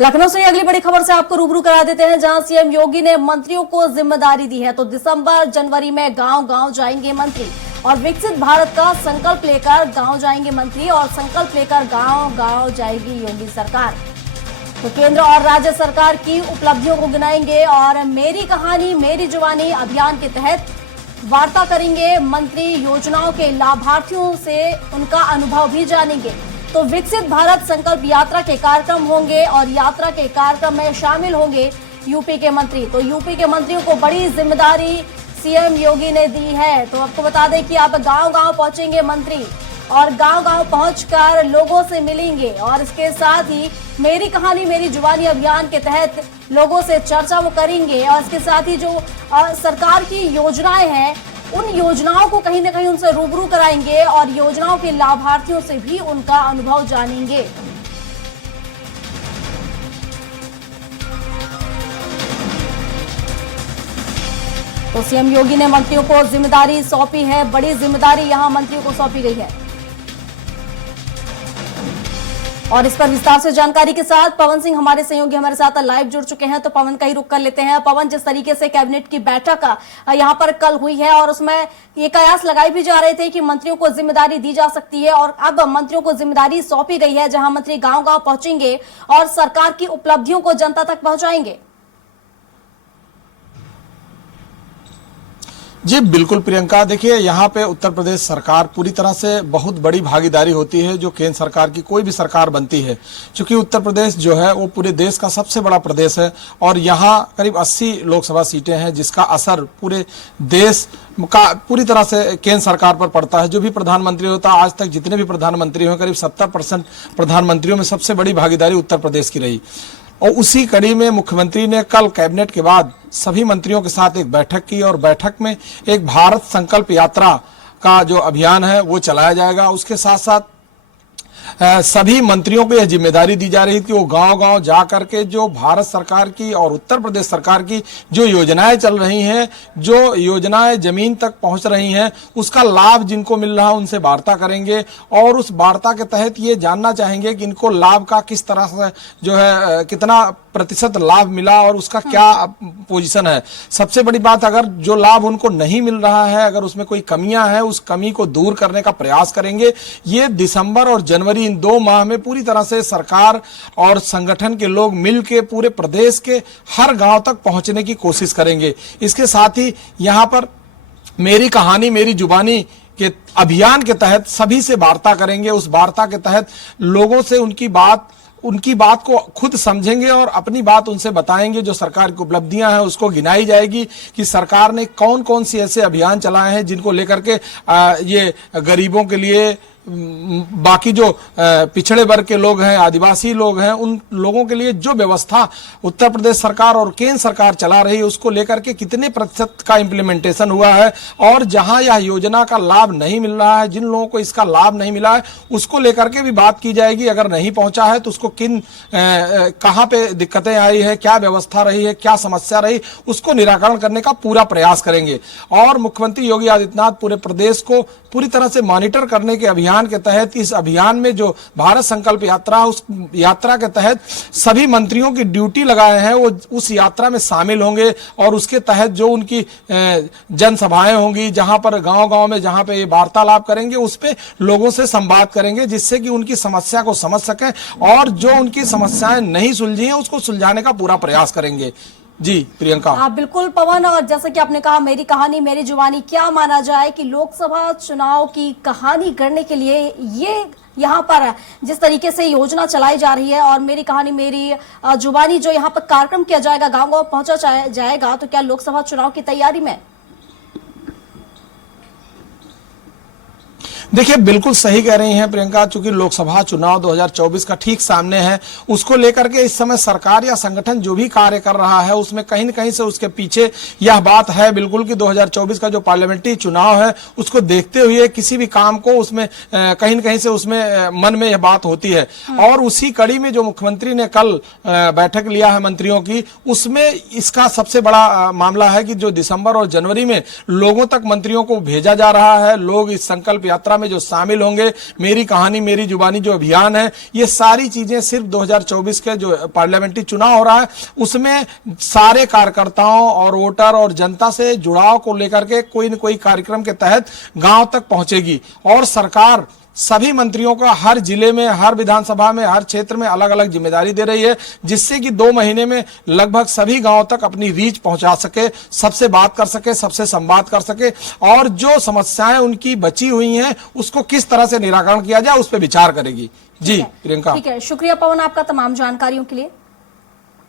लखनऊ से अगली बड़ी खबर से आपको रूबरू करा देते हैं, जहां सीएम योगी ने मंत्रियों को जिम्मेदारी दी है। तो दिसंबर जनवरी में गांव-गांव जाएंगे मंत्री और विकसित भारत का संकल्प लेकर गांव जाएंगे मंत्री और संकल्प लेकर गांव-गांव जाएगी योगी सरकार। तो केंद्र और राज्य सरकार की उपलब्धियों को गिनाएंगे और मेरी कहानी मेरी जुबानी अभियान के तहत वार्ता करेंगे मंत्री। योजनाओं के लाभार्थियों से उनका अनुभव भी जानेंगे। तो विकसित भारत संकल्प यात्रा के कार्यक्रम होंगे और यात्रा के कार्यक्रम में शामिल होंगे यूपी के मंत्री। तो यूपी के मंत्रियों को बड़ी जिम्मेदारी सीएम योगी ने दी है। तो आपको बता दें कि आप गांव-गांव पहुंचेंगे मंत्री और गांव-गांव पहुंचकर लोगों से मिलेंगे और इसके साथ ही मेरी कहानी मेरी जुबानी अभियान के तहत लोगों से चर्चा वो करेंगे और इसके साथ ही जो सरकार की योजनाएं हैं उन योजनाओं को कहीं ना कहीं उनसे रूबरू कराएंगे और योजनाओं के लाभार्थियों से भी उनका अनुभव जानेंगे। तो सीएम योगी ने मंत्रियों को जिम्मेदारी सौंपी है, बड़ी जिम्मेदारी यहां मंत्रियों को सौंपी गई है। और इस पर विस्तार से जानकारी के साथ पवन सिंह हमारे सहयोगी हमारे साथ लाइव जुड़ चुके हैं। तो पवन का ही रुख कर लेते हैं। पवन, जिस तरीके से कैबिनेट की बैठक यहां पर कल हुई है और उसमें ये कयास लगाए भी जा रहे थे कि मंत्रियों को जिम्मेदारी दी जा सकती है और अब मंत्रियों को जिम्मेदारी सौंपी गई है, जहां मंत्री गांव-गांव पहुंचेंगे और सरकार की उपलब्धियों को जनता तक पहुंचाएंगे। जी बिल्कुल प्रियंका, देखिए यहाँ पे उत्तर प्रदेश सरकार पूरी तरह से बहुत बड़ी भागीदारी होती है जो केंद्र सरकार की कोई भी सरकार बनती है, क्योंकि उत्तर प्रदेश जो है वो पूरे देश का सबसे बड़ा प्रदेश है और यहाँ करीब 80 लोकसभा सीटें हैं जिसका असर पूरे देश का पूरी तरह से केंद्र सरकार पर पड़ता है। जो भी प्रधानमंत्री होता है, आज तक जितने भी प्रधानमंत्री हुए करीब 70% प्रधानमंत्रियों में सबसे बड़ी भागीदारी उत्तर प्रदेश की रही। और उसी कड़ी में मुख्यमंत्री ने कल कैबिनेट के बाद सभी मंत्रियों के साथ एक बैठक की और बैठक में एक भारत संकल्प यात्रा का जो अभियान है वो चलाया जाएगा। उसके साथ साथ सभी मंत्रियों को यह जिम्मेदारी दी जा रही थी कि वो गांव-गांव जा करके जो भारत सरकार की और उत्तर प्रदेश सरकार की जो योजनाएं चल रही हैं, जो योजनाएं जमीन तक पहुंच रही हैं, उसका लाभ जिनको मिल रहा है उनसे वार्ता करेंगे और उस वार्ता के तहत ये जानना चाहेंगे कि इनको लाभ का किस तरह से जो है कितना प्रतिशत लाभ मिला और उसका क्या पोजीशन है। सबसे बड़ी बात, अगर जो लाभ उनको नहीं मिल रहा है, अगर उसमें कोई कमियां हैं, उस कमी को दूर करने का प्रयास करेंगे। ये दिसंबर और जनवरी इन 2 माह में पूरी तरह से सरकार और संगठन के लोग मिलकर पूरे प्रदेश के हर गांव तक पहुंचने की कोशिश करेंगे। इसके साथ ही यहां पर मेरी कहानी मेरी जुबानी के अभियान के तहत सभी से वार्ता करेंगे। उस वार्ता के तहत लोगों से उनकी बात को खुद समझेंगे और अपनी बात उनसे बताएंगे। जो सरकार की उपलब्धियां हैं उसको गिनाई जाएगी कि सरकार ने कौन कौन सी ऐसे अभियान चलाए हैं जिनको लेकर के ये गरीबों के लिए, बाकी जो पिछड़े वर्ग के लोग हैं, आदिवासी लोग हैं, उन लोगों के लिए जो व्यवस्था उत्तर प्रदेश सरकार और केंद्र सरकार चला रही है उसको लेकर के कितने प्रतिशत का इम्प्लीमेंटेशन हुआ है और जहां यह योजना का लाभ नहीं मिल रहा है, जिन लोगों को इसका लाभ नहीं मिला है उसको लेकर के भी बात की जाएगी। अगर नहीं पहुंचा है तो उसको कहां पे दिक्कतें आई है, क्या व्यवस्था रही है, क्या समस्या रही, उसको निराकरण करने का पूरा प्रयास करेंगे। और मुख्यमंत्री योगी आदित्यनाथ पूरे प्रदेश को पूरी तरह से मॉनिटर करने के अभियान के तहत, इस अभियान में जो भारत संकल्प यात्रा, उस यात्रा के तहत सभी मंत्रियों की ड्यूटी लगाए हैं वो उस यात्रा में शामिल होंगे और उसके तहत जो उनकी जनसभाएं होंगी, जहां पर गांव-गांव में जहां पे ये वार्तालाप करेंगे, उस पे लोगों से संवाद करेंगे जिससे कि उनकी समस्या को समझ सकें और जो उनकी समस्याएं नहीं सुलझी हैं उसको सुलझाने का पूरा प्रयास करेंगे। जी प्रियंका। हाँ बिल्कुल पवन, और जैसा कि आपने कहा मेरी कहानी मेरी जुबानी, क्या माना जाए कि लोकसभा चुनाव की कहानी करने के लिए ये यहाँ पर जिस तरीके से योजना चलाई जा रही है और मेरी कहानी मेरी जुबानी जो यहाँ पर कार्यक्रम किया जाएगा, गाँव-गाँव पहुंचा जाएगा, तो क्या लोकसभा चुनाव की तैयारी में? देखिए बिल्कुल सही कह रही हैं प्रियंका, चूंकि लोकसभा चुनाव 2024 का ठीक सामने है, उसको लेकर के इस समय सरकार या संगठन जो भी कार्य कर रहा है उसमें कहीं न कहीं से उसके पीछे यह बात है बिल्कुल कि 2024 का जो पार्लियामेंट्री चुनाव है उसको देखते हुए किसी भी काम को उसमें कहीं न कहीं से उसमें मन में यह बात होती है। और उसी कड़ी में जो मुख्यमंत्री ने कल बैठक लिया है मंत्रियों की, उसमें इसका सबसे बड़ा मामला है कि जो दिसंबर और जनवरी में लोगों तक मंत्रियों को भेजा जा रहा है, लोग इस संकल्प यात्रा में जो शामिल होंगे। मेरी कहानी मेरी जुबानी जो अभियान है, ये सारी चीजें सिर्फ 2024 के जो पार्लियामेंट्री चुनाव हो रहा है उसमें सारे कार्यकर्ताओं और वोटर और जनता से जुड़ाव को लेकर के कोई न कोई कार्यक्रम के तहत गांव तक पहुंचेगी। और सरकार सभी मंत्रियों का हर जिले में, हर विधानसभा में, हर क्षेत्र में अलग अलग जिम्मेदारी दे रही है, जिससे कि 2 महीने में लगभग सभी गांवों तक अपनी रीच पहुंचा सके, सबसे बात कर सके, सबसे संवाद कर सके और जो समस्याएं उनकी बची हुई हैं उसको किस तरह से निराकरण किया जाए उस पर विचार करेगी। जी प्रियंका। ठीक है, शुक्रिया पवन आपका तमाम जानकारियों के लिए।